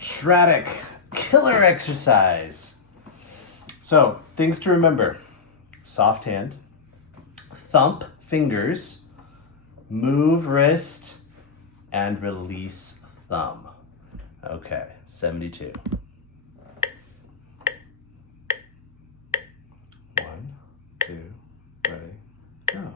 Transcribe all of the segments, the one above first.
Schradieck, killer exercise. So, things to remember. Soft hand, thump fingers, move wrist, and release thumb. Okay, 72. 1, 2, ready, go.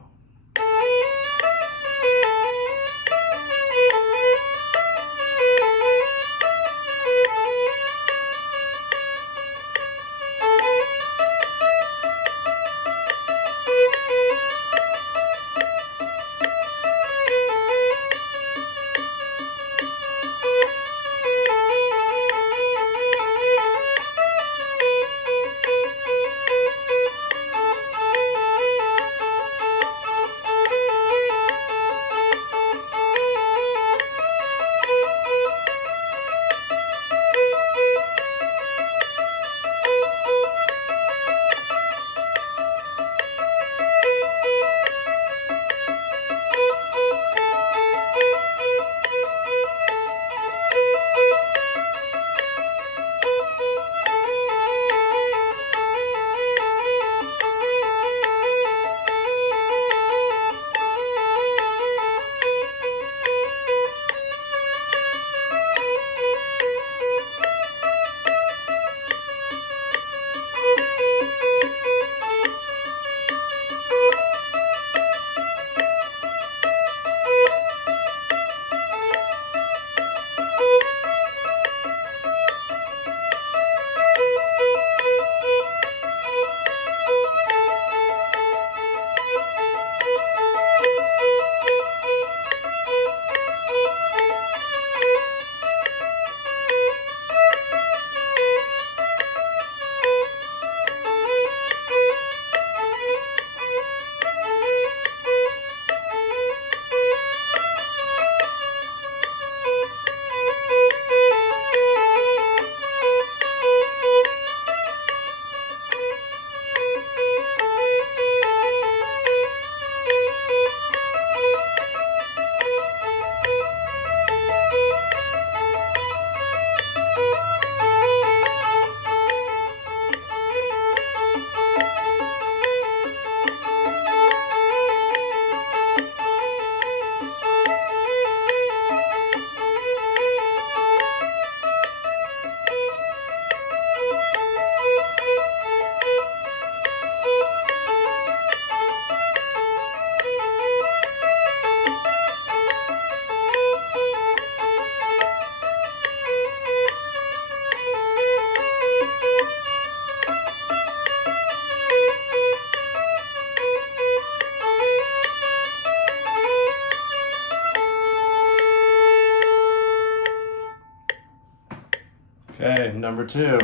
Okay, number 2.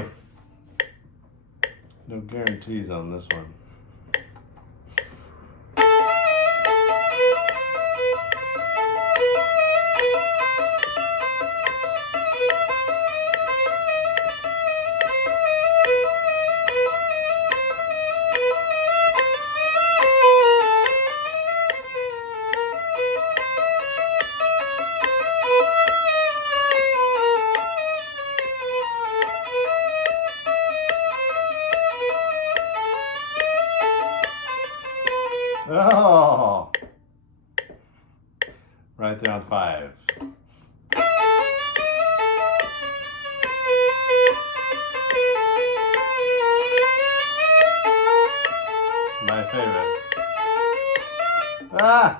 No guarantees on this one. Oh! Right there on 5. My favorite.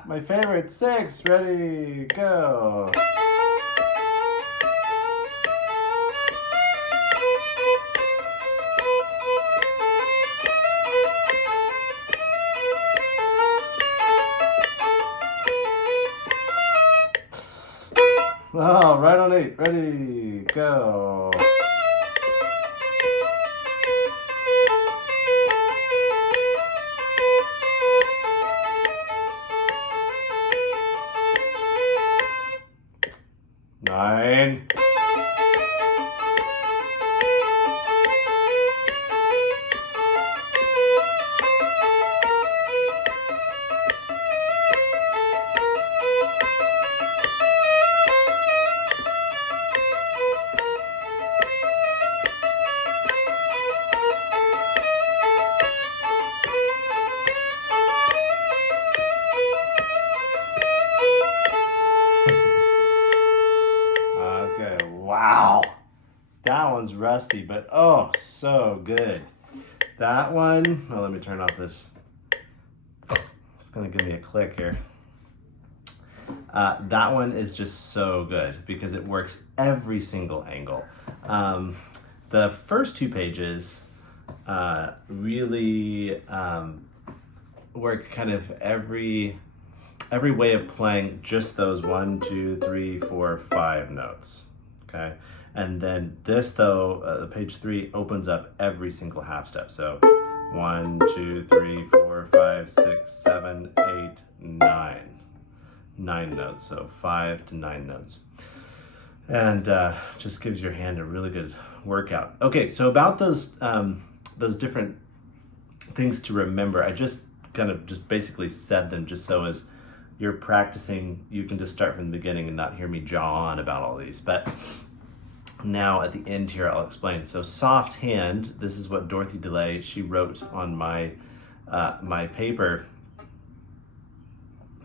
My favorite. 6. Ready, go. Oh, right on 8. Ready, go. Nine. Wow. That one's rusty, but oh, so good. That one, oh, let me turn off this. It's gonna give me a click here. That one is just so good because it works every single angle. The first two pages really work kind of every way of playing just those 1, 2, 3, 4, 5 notes. Okay, and then this though, page 3 opens up every single half step. So 1, 2, 3, 4, 5, 6, 7, 8, 9. 9 notes, so 5 to 9 notes. And just gives your hand a really good workout. Okay, so about those different things to remember, I just kind of just basically said them just so as you're practicing, you can just start from the beginning and not hear me jaw on about all these. But now at the end here, I'll explain. So soft hand, this is what Dorothy DeLay, she wrote on my my paper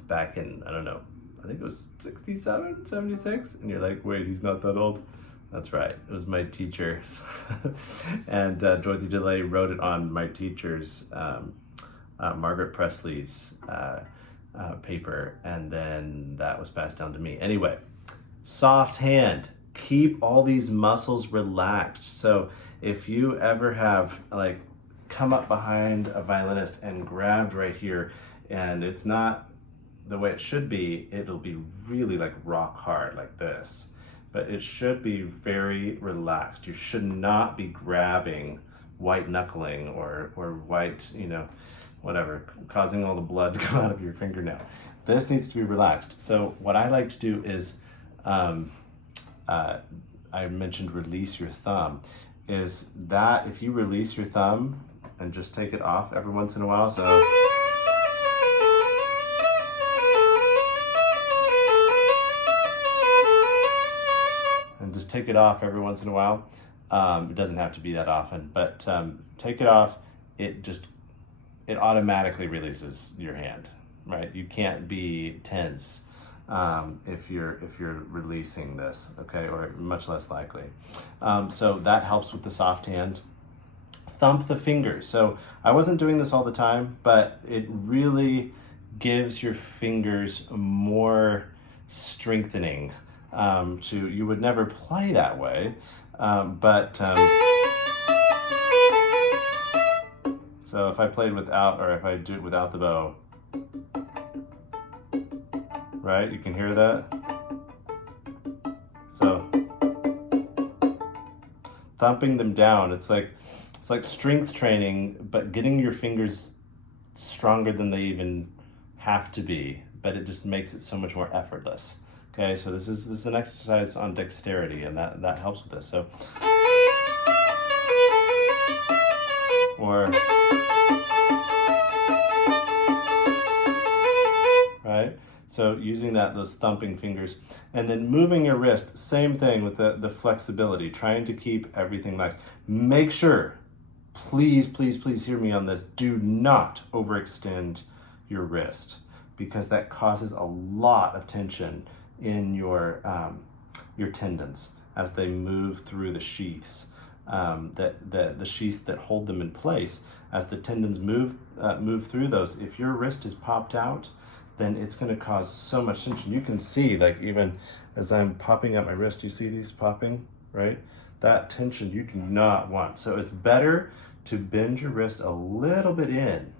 back in, I don't know, I think it was 67, 76. And you're like, wait, he's not that old. That's right, it was my teacher. And Dorothy DeLay wrote it on my teacher's, Margaret Presley's paper, and then that was passed down to me. Anyway, soft hand, keep all these muscles relaxed. So if you ever have like come up behind a violinist and grabbed right here and it's not the way it should be, it'll be really like rock hard like this. But it should be very relaxed. You should not be grabbing, white knuckling or white, you know, whatever, causing all the blood to come out of your fingernail. This needs to be relaxed. So what I like to do is, I mentioned release your thumb, is that if you release your thumb and just take it off every once in a while, so. And just take it off every once in a while. It doesn't have to be that often, but take it off, it automatically releases your hand, right? You can't be tense if you're releasing this, okay, or much less likely. So that helps with the soft hand. Thump the fingers. So I wasn't doing this all the time, but it really gives your fingers more strengthening. You would never play that way, but so if I played without, or if I do it without the bow, right? You can hear that. So thumping them down, it's like strength training, but getting your fingers stronger than they even have to be, but it just makes it so much more effortless. Okay, so this is an exercise on dexterity, and that helps with this. So, or, right? So using those thumping fingers, and then moving your wrist, same thing with the flexibility, trying to keep everything nice. Make sure, please, please, please hear me on this, do not overextend your wrist, because that causes a lot of tension in your tendons as they move through the sheaths, the sheaths that hold them in place. As the tendons move through those, if your wrist is popped out, then it's going to cause so much tension. You can see, like, even as I'm popping out my wrist, you see these popping, right? That tension you do not want. So it's better to bend your wrist a little bit in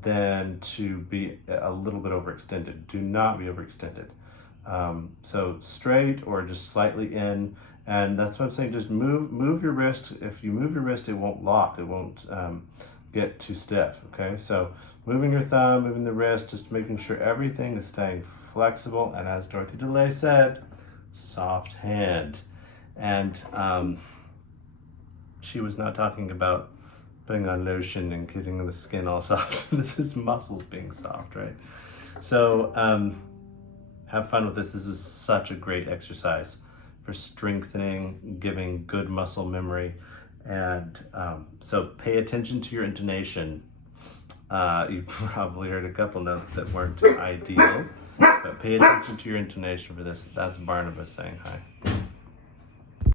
than to be a little bit overextended. Do not be overextended. So straight or just slightly in, and that's what I'm saying. Just move your wrist. If you move your wrist, it won't lock. It won't get too stiff. Okay, so moving your thumb, moving the wrist, just making sure everything is staying flexible. And as Dorothy DeLay said, soft hand. And she was not talking about putting on lotion and getting the skin all soft. This is muscles being soft, right? So have fun with this. This is such a great exercise for strengthening, giving good muscle memory. And so pay attention to your intonation. You probably heard a couple notes that weren't ideal, but pay attention to your intonation for this. That's Barnabas saying hi.